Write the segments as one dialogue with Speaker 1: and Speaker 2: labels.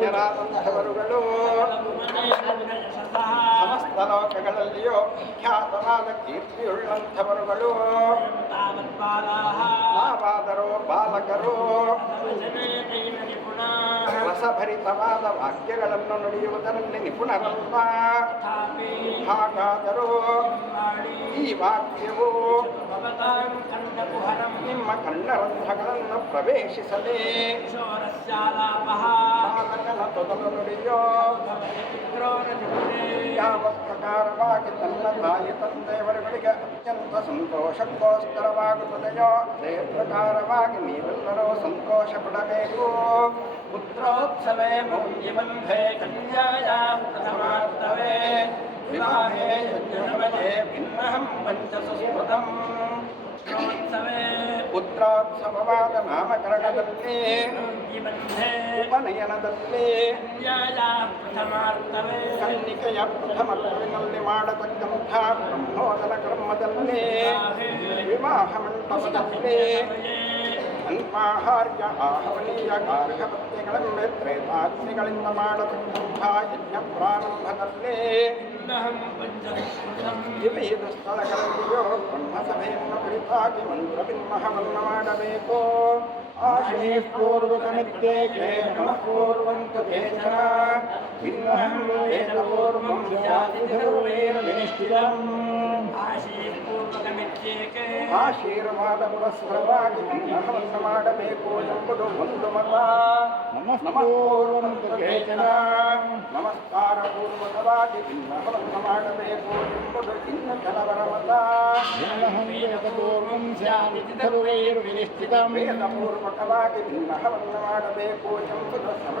Speaker 1: ಮಂಜರಾದಂಥವರುಗಳು ಸಮಸ್ತ ಲೋಕಗಳಲ್ಲಿಯೂ ಖ್ಯಾತವಾದ ಕೀರ್ತಿಯುಳ್ಳಂಥವರುಗಳು ನಾವಾದರೂ ಬಾಲಕರು ರಸಭರಿತವಾದ ವಾಕ್ಯಗಳನ್ನು ನುಡಿಯುವುದರಲ್ಲಿ ನಿಪುಣರಲ್ಲ ಹಾಗಾದರೂ ಈ ವಾಕ್ಯವು ನಿಮ್ಮ ಕಣ್ಣರಂಧ್ರಗಳನ್ನು ಪ್ರವೇಶಿಸದೆ ಬಾಲಕನ ತೊದಲು ನುಡಿಯೋ ಯಾವ ಪ್ರಕಾರವಾಗಿ ತನ್ನ ತಾಯಿ ತಂದೆಯವರುಗಳಿಗೆ ಅತ್ಯಂತ ಸಂತೋಷಕ್ಕೋಸ್ಕರವಾಗುತ್ತದೆಯೋ ಅದೇ ಪ್ರಕಾರವಾಗಿ ನೀವೆಲ್ಲರೂ ಸಂತೋಷ ಪಡಬೇಕು ಪುತ್ರೋತ್ಸವೇ ಮೌಲ್ಯವಂಧೆ ಕನ್ಯಾಯ ಪ್ರಥಮಾರ್ಥವೇ ವಿವಾಹೇ ಯಜ್ಞವೇ ಭಿನ್ನಹಂ ಪಂಚಸುಸ್ಮೃತಂ ಪುತ್ರೋತ್ಸವವಾದ ನಾಮಕರಣದಲ್ಲಿ ಉಪನಯನದಲ್ಲಿ ಕನ್ನಿಕೆಯ ಪ್ರಥಮ ಋತುವಿನಲ್ಲಿ ಮಾಡತಕ್ಕಂಥ ಬ್ರಹ್ಮೋದನ ಕರ್ಮದಲ್ಲಿ ವಿವಾಹ ಮಂಟಪದಲ್ಲಿ ಅಲ್ಪಾಹಾರ್ಯ ಆಹವನೀಯ ಗಾರ್ಹಪತ್ಯಗಳೆಂಬೆ ತ್ರೇತಾಗ್ನಿಗಳಿಂದ ಮಾಡತಕ್ಕಂಥ ಯಜ್ಞ ಪ್ರಾರಂಭದಲ್ಲಿ ವಿವಿಧ ಸ್ಥಳಗಳಲ್ಲಿಯೋ ಬ್ರಹ್ಮಸಭೆಯನ್ನು ಕುರಿತಾಗಿ ಮಂತ್ರಬಿನ್ನಹವನ್ನು ಮಾಡಬೇಕು ಆಶೀಪೂರ್ವಕಮಿತ್ಯೇಕೆ ನಮಃ ಪೂರ್ವಂತು ಕೇಚನ ಭಿನ್ನಹಂ ವೇದಪೂರ್ವಂ ಸ್ಯಾದಿಧರ್ಮೇಣ ವಿನಿಶ್ಚಿತಂ ಆಶೀರ್ವಾದ ಪುರಸ್ಸರವಾಗಿ ಭಿನ್ನಹವನ್ನು ಮಾಡಬೇಕು ಎಂಬುದು ಒಂದು ಮತ ನಮಃ ಪೂರ್ವಂತು ಕೇಚನ ನಮಸ್ಕಾರ
Speaker 2: పూర్వం శ్యామితి
Speaker 1: తరువైర్వినిష్ఠితం వేదపూర్వకవాటి భిన్న హవన్నమాడబేకో
Speaker 2: చంపుత
Speaker 1: సమ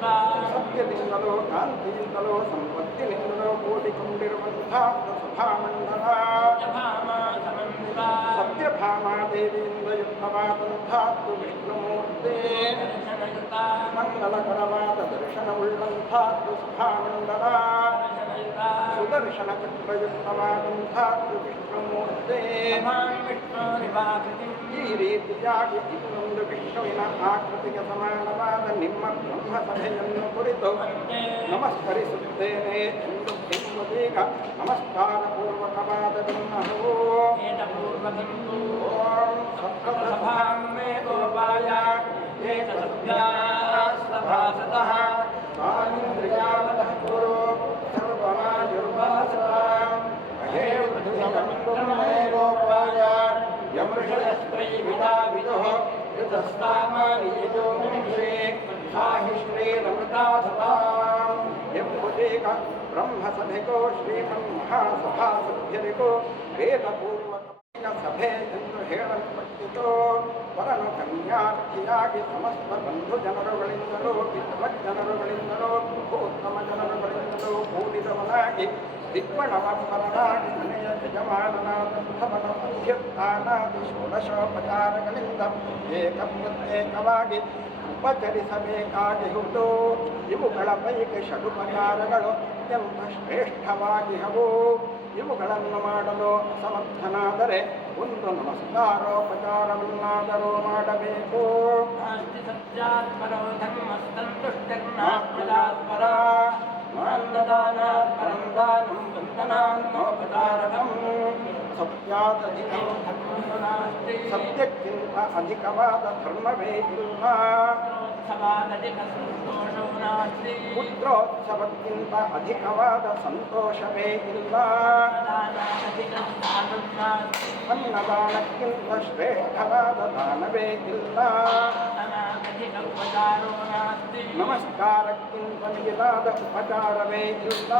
Speaker 1: సత్యలింగలో కాంతిలింగలో
Speaker 2: సంపత్తి లింగలో కోటి
Speaker 1: కుండిరమంధాభామండల సత్యభామాదేవీంద్రయుక్తవాదంధాత్తు విష్ణుమూర్తే మంగళకరవాత ಸಭಾಮಂಡಲ ಸುದರ್ಶನ ಚಕ್ರಯುಕ್ತವಾದಂಥದ್ದು ವಿಷ್ಣುಮೂರ್ತಿ ಈ ರೀತಿಯಾಗಿ ಇನ್ನೊಂದು ವಿಷ್ಣುವಿನ ಆಕೃತಿಗೆ ಸಮಾನವಾದ ನಿಮ್ಮ ಬ್ರಹ್ಮಸಭೆಯನ್ನು ಕುರಿತು ನಮಸ್ಕರಿಸುತ್ತೇನೆ ಎಂದು ಎಂಬುದೀಗ ನಮಸ್ಕಾರ ಪೂರ್ವಕವಾದ ಬ್ರಹ್ಮವು ವೃದ್ಧಮೇ ಗೋಪಾಯ ಯಮೃಷಯಸ್ತ್ರೈವಿಧಾ ವಿದುಃ ಯುತಸ್ತಾಮಾನಿಯಜೋ ಮುಕ್ಷೇ ಸಾಹಿ ಶ್ರೀರಮೃತಾ ಸತಾಂ ಎಂಬುದೇಕ ಬ್ರಹ್ಮಸಭೆಗೋ ಶ್ರೀಮನ್ಮಹಾಸಭಾಸಭ್ಯರಿಗೋ ವೇದಪೂರ್ವಕ ಸಭೆ ಎಂದು ಹೇಳಲ್ಪಟ್ಟಿತು ಪರನು ಕನ್ಯಾರ್ಥಿಯಾಗಿ ಸಮಸ್ತ ಬಂಧು ಜನರುಗಳಿಂದಲೂ ವಿದ್ವತ್ ಜನರುಗಳಿಂದಲೂ ಉತ್ತಮ ಜನರುಗಳಿಂದಲೂ ಕೂಡಿದವನಾಗಿ ದಿಗ್ಬಣವಂತನಾಗಿ ಮನೆಯ ಯಜಮಾನನಾದಂಥವನ ಅಭ್ಯುತ್ಥಾನಾದಿ ಷೋಡಶೋಪಚಾರಗಳಿಂದ ಏಕ ಪ್ರತ್ಯೇಕವಾಗಿ ಉಪಚರಿಸಬೇಕಾಗಿಹುದು ಇವುಗಳ ಪೈಕಿ ಷಡುಪಚಾರಗಳು ಅತ್ಯಂತ ಶ್ರೇಷ್ಠವಾಗಿಹವು ಇವುಗಳನ್ನು ಮಾಡಲು ಅಸಮರ್ಥನಾದರೆ ಒಂದು ನಮಸ್ಕಾರೋಪಚಾರವನ್ನಾದರೂ ಮಾಡಬೇಕು.
Speaker 3: ಧರ್ಮಸ್ತಂತುಷ್ಟರ್ನಾತ್ಮಜಾತ್ಪರ
Speaker 1: अधिकं सत्यक्तिर्न अधिकवाद धर्मवेदिर्न पुत्रोत्सवक्किन्त अधिकवाद सन्तोषवेदिर्न अन्नदानक्किन्त श्रेष्ठवाद दानवेदिर्न नमस्कारक्किन्त निगिलाद उपचारवेदिर्न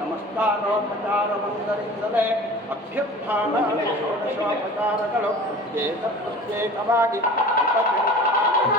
Speaker 1: ನಮಸ್ಕಾರೋಪಚಾರವೊಂದರಿಂದಲೇ ಅಭ್ಯುತ್ಥಾನ ಷೋಡಶೋಪಚಾರಗಳು ಪ್ರತ್ಯೇಕ ಪ್ರತ್ಯೇಕವಾಗಿ ಉಪಚರಿತವಾದವು.